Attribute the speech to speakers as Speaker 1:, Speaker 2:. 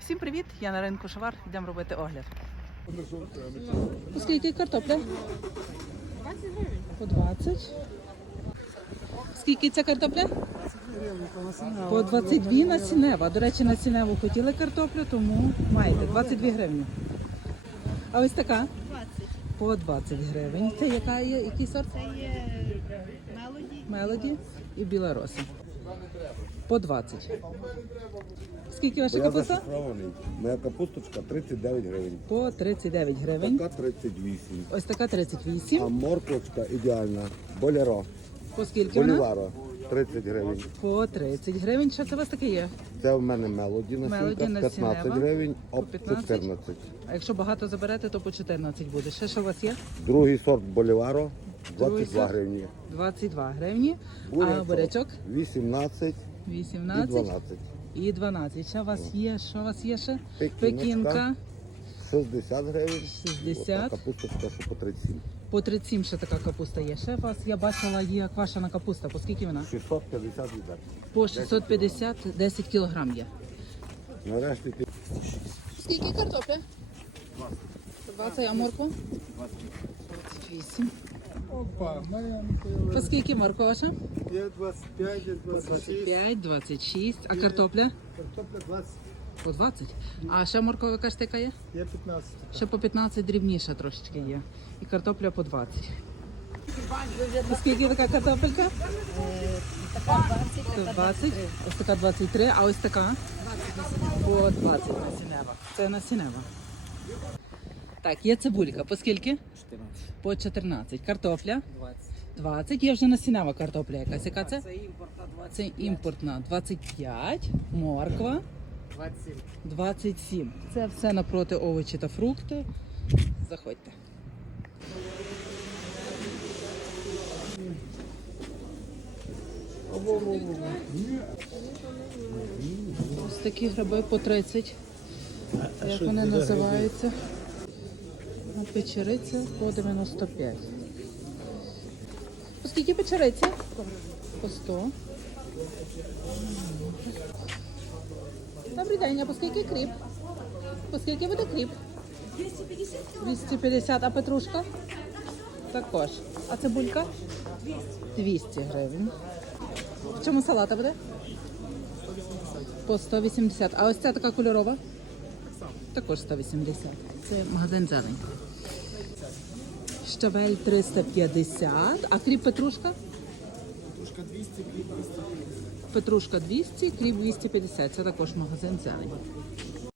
Speaker 1: Всім привіт! Я на ринку Шовар, йдемо робити огляд. Скільки картопля?
Speaker 2: 20 гривень.
Speaker 1: По 20. Скільки ця картопля? По 22 насінева. До речі, насіневу хотіли картоплю, тому маєте 22 гривні. А ось така?
Speaker 2: 20.
Speaker 1: По 20 гривень. Це яка є? Який сорт?
Speaker 2: Це є Мелоді.
Speaker 1: Мелоді і біла роса. По 20. Скільки ваша капуста?
Speaker 3: Моя капусточка 39 гривень.
Speaker 1: По 39 гривень.
Speaker 3: Така 38.
Speaker 1: Ось така
Speaker 3: А
Speaker 1: 38.
Speaker 3: морквочка ідеальна. Боляро.
Speaker 1: По скільки вона?
Speaker 3: Боліваро 30 гривень.
Speaker 1: По 30 гривень. Що це у вас таке є?
Speaker 3: Це в мене мелоді
Speaker 1: Мелоді
Speaker 3: насінка 15
Speaker 1: насінева.
Speaker 3: гривень,
Speaker 1: По
Speaker 3: об
Speaker 1: 15.
Speaker 3: 14.
Speaker 1: А якщо багато заберете, то по 14 буде. Ще що у вас є?
Speaker 3: Другий сорт боліваро
Speaker 1: Другий
Speaker 3: 22
Speaker 1: сорт?
Speaker 3: гривні.
Speaker 1: 22 гривні. А бурячок?
Speaker 3: 18 і
Speaker 1: 18
Speaker 3: 12.
Speaker 1: і 12. Що у вас є? Що у вас є ще?
Speaker 3: Пекіночка.
Speaker 1: Пекінка.
Speaker 3: 60 гривень.
Speaker 1: 60.
Speaker 3: Ота капусточка, що по 37.
Speaker 1: По 37 ще така капуста є. Ще у вас, я бачила, є квашена капуста. По скільки вона?
Speaker 3: 650 відер.
Speaker 1: По 650, 10 кілограм є.
Speaker 3: Нарешті ти
Speaker 1: Скільки картопля? 20, а морква? 28.
Speaker 4: Опа, моя
Speaker 1: По скільки морква ваша?
Speaker 4: я 25, я 26,
Speaker 1: 5, 26. А картопля?
Speaker 4: картопля 20,
Speaker 1: По 20. А ще морква, ви кажете, яка є?
Speaker 4: я 15.
Speaker 1: Ще по 15 дрібніша трошечки є. І картопля по 20. По скільки така картопелька?
Speaker 2: Така 20,
Speaker 1: Це 20. Ось така 23, а ось така? По 20 насінева. Це насінева. Так, є цибулька. По скільки?
Speaker 5: 14.
Speaker 1: По 14. Картопля?
Speaker 5: 20.
Speaker 1: 20. Є вже насінева картопля якась. Яка це?
Speaker 5: Це імпортна 20.
Speaker 1: Це імпортна 25. Морква
Speaker 5: 27.
Speaker 1: 27. Це все напроти овочі та фрукти. Заходьте. Ось такі гриби по 30. Як вони називаються? А печериця по 95. По скільки печериця? По 100. Добрий день, а по скільки кріп? По скільки буде кріп? 250. 250, а петрушка? Також. А цибулька? 200 гривень. В чому салата буде? По 180. А ось ця така кольорова? Також 180. Це магазин зелень. Щавель 350. А кріп петрушка?
Speaker 4: Петрушка 200, кріп 250.
Speaker 1: Петрушка 200, кріп 250. Це також магазин зелень.